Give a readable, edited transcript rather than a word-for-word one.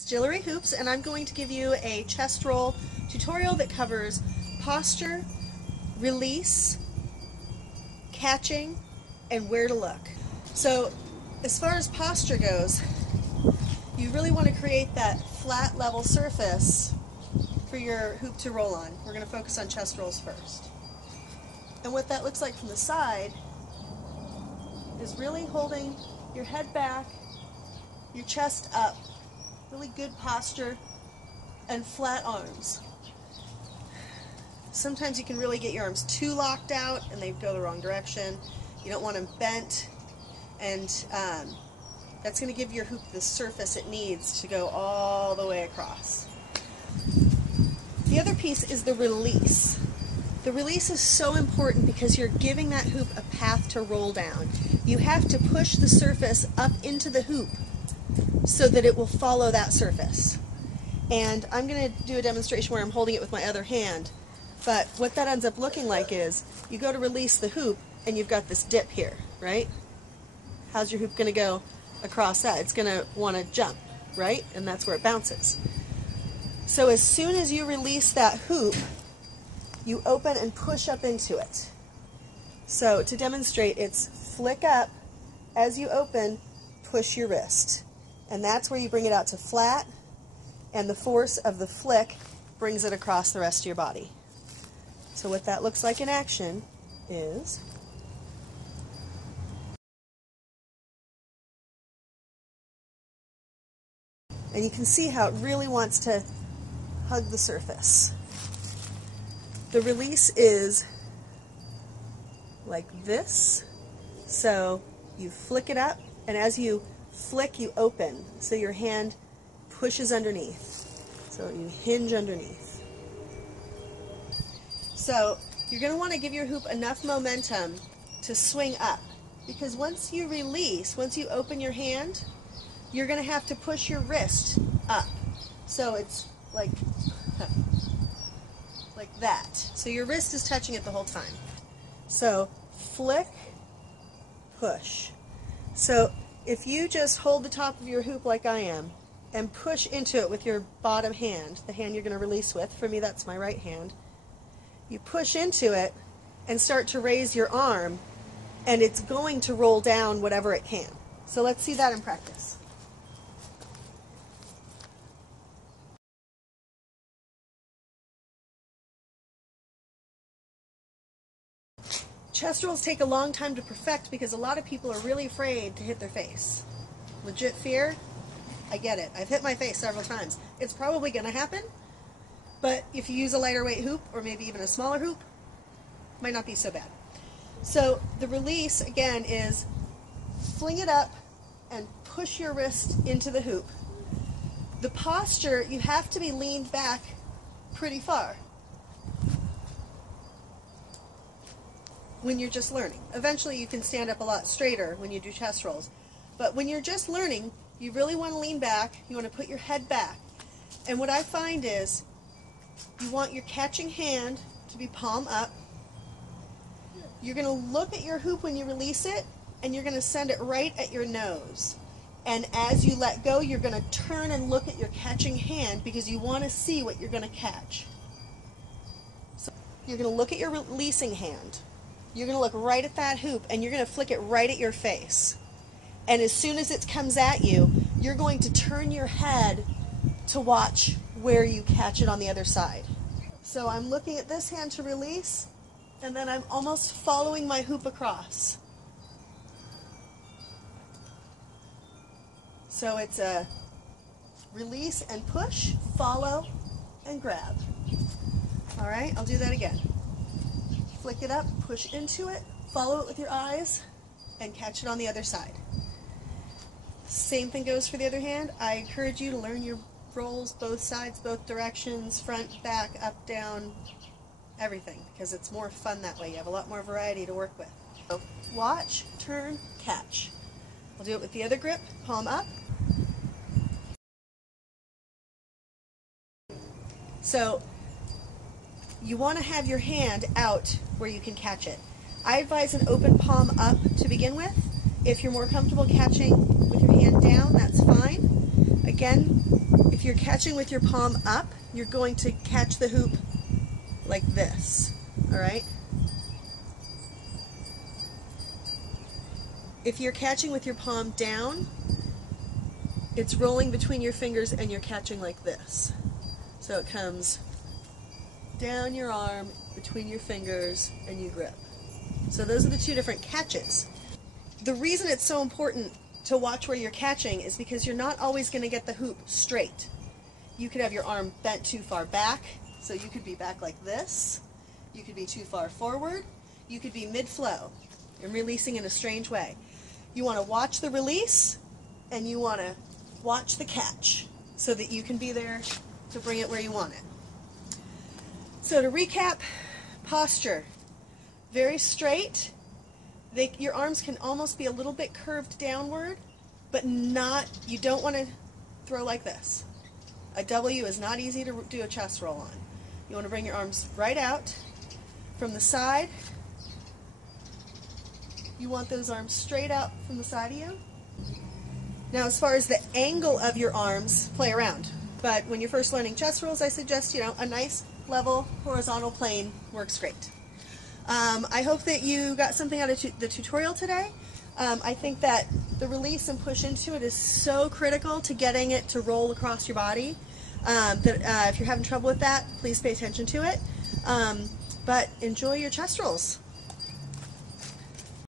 It's Jillery Hoops, and I'm going to give you a chest roll tutorial that covers posture, release, catching, and where to look. So as far as posture goes, you really want to create that flat level surface for your hoop to roll on. We're going to focus on chest rolls first. And what that looks like from the side is really holding your head back, your chest up, really good posture, and flat arms. Sometimes you can really get your arms too locked out and they go the wrong direction. You don't want them bent, and that's going to give your hoop the surface it needs to go all the way across. The other piece is the release. The release is so important because you're giving that hoop a path to roll down. You have to push the surface up into the hoop so that it will follow that surface. And I'm going to do a demonstration where I'm holding it with my other hand, but what that ends up looking like is you go to release the hoop and you've got this dip here, right? How's your hoop going to go across that? It's going to want to jump, right? And that's where it bounces. So as soon as you release that hoop, you open and push up into it. So to demonstrate, it's flick up, as you open, push your wrist. And that's where you bring it out to flat, and the force of the flick brings it across the rest of your body. So what that looks like in action is and you can see how it really wants to hug the surface. The release is like this. So you flick it up, and as you flick, you open, so your hand pushes underneath. So you hinge underneath. So you're going to want to give your hoop enough momentum to swing up, because once you release, once you open your hand, you're going to have to push your wrist up. So it's like that. So your wrist is touching it the whole time. So flick, push. So if you just hold the top of your hoop like I am and push into it with your bottom hand, the hand you're going to release with, for me that's my right hand, you push into it and start to raise your arm, and it's going to roll down whatever it can. So let's see that in practice. Chest rolls take a long time to perfect because a lot of people are really afraid to hit their face. Legit fear. I get it. I've hit my face several times. It's probably going to happen, but if you use a lighter weight hoop, or maybe even a smaller hoop, it might not be so bad. So the release, again, is fling it up and push your wrist into the hoop. The posture, you have to be leaned back pretty far when you're just learning. Eventually you can stand up a lot straighter when you do chest rolls. But when you're just learning, you really want to lean back, you want to put your head back. And what I find is you want your catching hand to be palm up. You're going to look at your hoop when you release it, and you're going to send it right at your nose. And as you let go, you're going to turn and look at your catching hand because you want to see what you're going to catch. So you're going to look at your releasing hand. You're going to look right at that hoop, and you're going to flick it right at your face. And as soon as it comes at you, you're going to turn your head to watch where you catch it on the other side. So I'm looking at this hand to release, and then I'm almost following my hoop across. So it's a release and push, follow, and grab. All right, I'll do that again. Flick it up, push into it, follow it with your eyes, and catch it on the other side. Same thing goes for the other hand. I encourage you to learn your rolls both sides, both directions, front, back, up, down, everything, because it's more fun that way. You have a lot more variety to work with. So watch, turn, catch. I'll do it with the other grip, palm up. So you want to have your hand out where you can catch it. I advise an open palm up to begin with. If you're more comfortable catching with your hand down, that's fine. Again, If you're catching with your palm up, you're going to catch the hoop like this, all right? If you're catching with your palm down, it's rolling between your fingers and you're catching like this. So it comes down your arm, between your fingers, and you grip. So those are the two different catches. The reason it's so important to watch where you're catching is because you're not always going to get the hoop straight. You could have your arm bent too far back, so you could be back like this. You could be too far forward. You could be mid-flow and releasing in a strange way. You want to watch the release, and you want to watch the catch so that you can be there to bring it where you want it. So to recap, posture, very straight. Your arms can almost be a little bit curved downward, but not, you don't want to throw like this. A W is not easy to do a chest roll on. You want to bring your arms right out from the side. You want those arms straight out from the side of you. Now, as far as the angle of your arms, play around. But when you're first learning chest rolls, I suggest, a nice level horizontal plane works great. I hope that you got something out of the tutorial today. I think that the release and push into it is so critical to getting it to roll across your body that if you're having trouble with that, please pay attention to it. But enjoy your chest rolls.